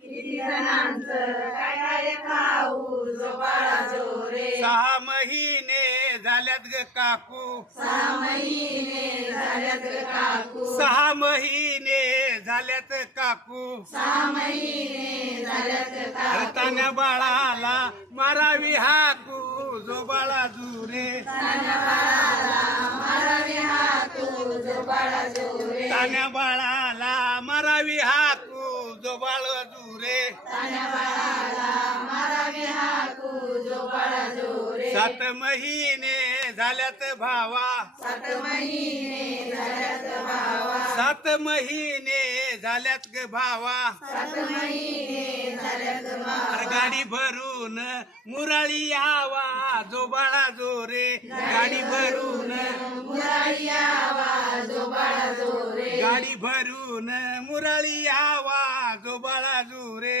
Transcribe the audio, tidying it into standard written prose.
किती जणांचं काय काय खाऊ झोपाळा जोरे. 6 महिने झाल्यात ग काकू, 6 महिने झाल्यात ग काकू. 6 महिने झाल्यात काकू. 6 महिने झाल्यात ग काकू. तान्या बाळाला मारावी हाकू जो बाळा जुरे. तान्या बाळाला मारावी हाकू झोपाळा जोरे. तान्या बाळाला मारावी हाकू जो बाळ जुरे. तान्या बाळाला मारावी हाकू झोपाळा जोरे. 7 महिने झाल्यात भावा, 7 महिने झाल्यात भावा. 7 महिने झाल्यात ग भावा. 7 महिने झाल्यात भावा. गाडी भरून मुराळी यावा जो बाळा जोरे. गाडी भरून मुरारी यावा झोपाळा जोरे. गाडी भरून मुरळी यावा जो बाळा जुरे.